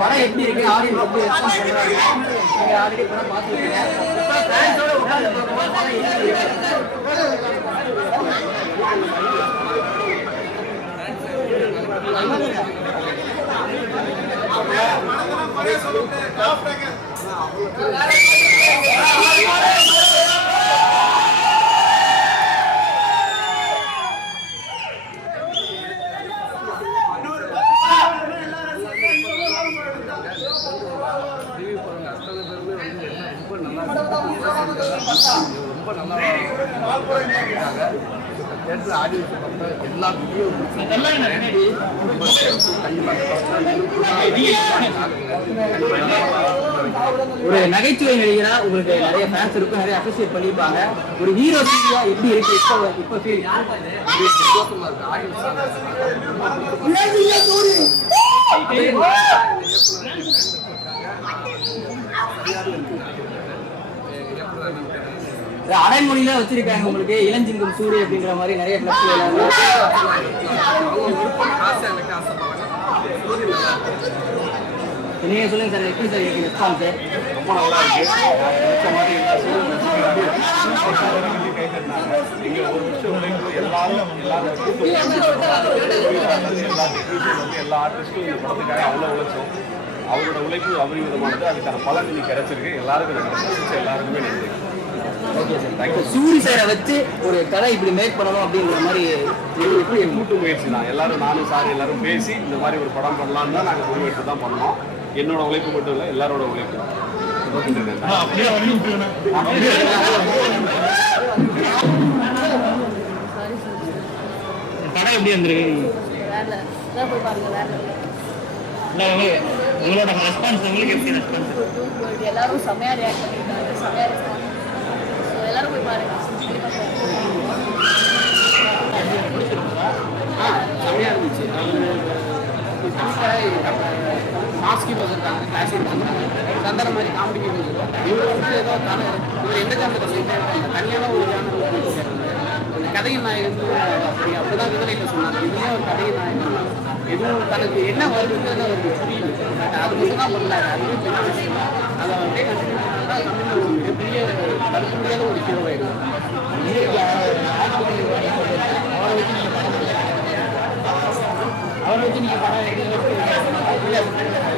படம் எப்படி இருக்கு ஆடியன்ஸ் எப்படி ரெஸ்பான்ஸ் பண்றாங்க நீங்க ஆல்ரெடி படம் பார்த்துருக்கீங்க ஃபேன்ஸோட உட்கார்ந்து பார்க்கும்போது படம் எப்படி ரொம்ப நல்லா தேட்டர் ஆடியன்ஸ் எல்லா ஒரு நகைச்சுவை நடிகரா உங்களுக்கு நிறைய ஃபேன்ஸ் இருக்கும், நிறைய அப்ரிஷியேட் பண்ணிருப்பாங்க. ஒரு ஹீரோ சீரியா எப்படி இருக்கு இப்ப ஃபீல்? அடைமொழியில வச்சிருக்காங்க உங்களுக்கு இளஞ்சிங்கம் சூரிய அப்படிங்கிற மாதிரி நிறைய நீங்க சொல்லுங்க சார், எப்படி சார் இருக்கு ரெஸ்பான்ஸ்? ரொம்ப நல்லா இருக்கு. இங்க ஒரு விஷயம் எல்லாரும் எல்லா ஆர்டிஸ்டும் இந்த படத்துக்காக அவ்வளோ உழைச்சோம். அவரோட உழைப்பு அபரிவிதமானது, அதுக்கான பலன் இன்னைக்கு கிடைச்சிருக்கு. எல்லாருக்கும் எல்லாருக்குமே நன்றி. Okay sir, thank you. சூரி சாரை வச்சு ஒரு கதை இப்படி மேக் பண்ணணும் அப்படிங்கிற மாதிரி எப்படி கூட்டு முயற்சி தான். எல்லாரும் நானும் சார் எல்லாரும் பேசி இந்த மாதிரி ஒரு படம் பண்ணலான்னு தான் நாங்கள் முடிவெடுத்து தான் பண்ணோம். என்னோட உழைப்பு மட்டும் இல்லை, எல்லாரோட உழைப்பு. படம் எப்படி வந்திருக்கு? உங்களோட ரெஸ்பான்ஸ் உங்களுக்கு எப்படி ரெஸ்பான்ஸ்? எல்லாரும் செமையா ரியாக்ட் பண்ணிருக்காங்க, செமையா ரெஸ்பான்ஸ். ஸோ எல்லாரும் போய் பாருங்க. செமையா இருந்துச்சு. மாஸ்கி பஸ் இருக்காங்க, கிளாஸ் இருக்காங்க, சந்தர மாதிரி காமெடி பீஸ் இருக்கும். இவர் வந்து ஏதோ இவர் எந்த ஜானத்தில் சொல்லியிருக்காங்க, தனியான ஒரு ஜானல் அந்த கதையை நான் இருந்து அப்படி அப்படிதான் விதனையில் சொன்னாங்க. இதுலேயே ஒரு கதையை நான் எதுவும் தனக்கு என்ன வருதுன்னு அவருக்கு புரியுது. பட் அது மட்டும் தான் பண்ணாரு. அதுவே பெரிய விஷயம். அதை அப்படியே கண்டினியூ பண்ணால் தமிழில் ஒரு மிகப்பெரிய தடுக்க முடியாத ஒரு ஹீரோவாயிடும். அவரை வச்சு நீங்கள் படம்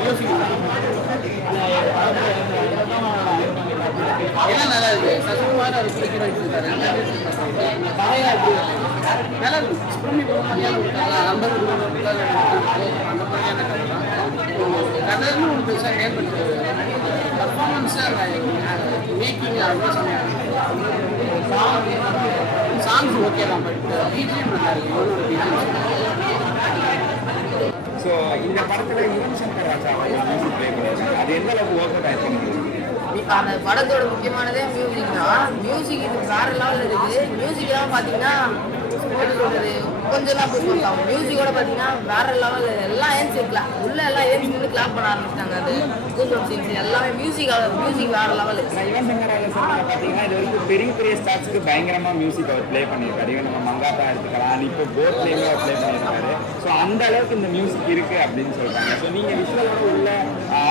யோசிக்கலாம். எல்லாம் நல்லா இருக்கு. சசிகுமார் அவர் பிடிக்கிற வச்சிருக்காரு. பழைய நல்லா இருக்கு. சுப்ரமணி மாதிரியான இருக்காங்க, நம்பர் அந்த மாதிரியான கதை தான். கதைன்னு ஒன்று பெருசாக ஏற்படுது. பர்ஃபார்மன்ஸு மேக்கிங் அப்படின்னு சொன்னாங்க. சாங்ஸ் ஓகே தான், பட் பிஜிஎம் நல்லா இருக்கு. இவரோட பிஜிஎம். ஸோ இந்த படத்தில் யுவன் சங்கர் ராஜா மியூசிக் ப்ளே பண்ணியிருக்காங்க. அது எந்த அளவுக்கு ஒர்க் அவுட் ஆயிருக்கு? அந்த படத்தோட முக்கியமானதே மியூசிக் தான். மியூசிக் இது வேற லெவலில் இருக்குது. மியூசிக்லாம் பார்த்தீங்கன்னா சொல்றது கொஞ்சம்லாம் போய் கொடுத்தாங்க. மியூசிக்கோட பார்த்தீங்கன்னா வேற லெவலில் எல்லாம் ஏன்ஸ் கிளாப் உள்ள எல்லாம் ஏன்ஸ் நின்று கிளாப் பண்ண ஆரம்பிச்சிட்டாங்க. அது கூகுள் சீன்ஸ் எல்லாமே மியூசிக் வேற லெவலு. யுவன் சங்கர் ராஜா சார் பார்த்தீங்கன்னா இது வரைக்கும் பெரிய பெரிய ஸ்டார்ஸ்க்கு பயங்கரமாக மியூசிக் அவர் ப்ளே பண்ணியிருக்காரு. இவன் நம்ம மங்காத்தா எடுத்துக்கலாம், இப்போ போட்லேயுமே அவர் ப்ளே பண்ணியிருக்காரு. ஸோ அந்த அளவுக்கு இந்த மியூசிக் இருக்குது அப்படின்னு சொல்கிறாங்க. ஸோ நீங்கள் விஷுவலோட உள்ள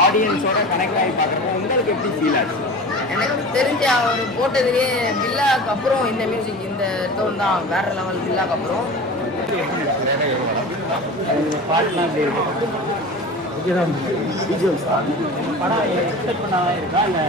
ஆடியன்ஸோட கனெக்ட் ஆகி பார்க்குறப்போ உங்களுக்கு எப்படி ஃபீல் ஆச்சு? எனக்கு தெரிஞ்ச அவர் போட்டதுலேயே பில்லாக்கு அப்புறம் இந்த மியூசிக் இந்த டோன் தான் வேற லெவல். பில்லாக்கு அப்புறம் பாட்டுலாம் எப்படி இருக்கு? படம் எக்ஸ்பெக்ட் பண்ணாமல் இருக்கா இல்லை?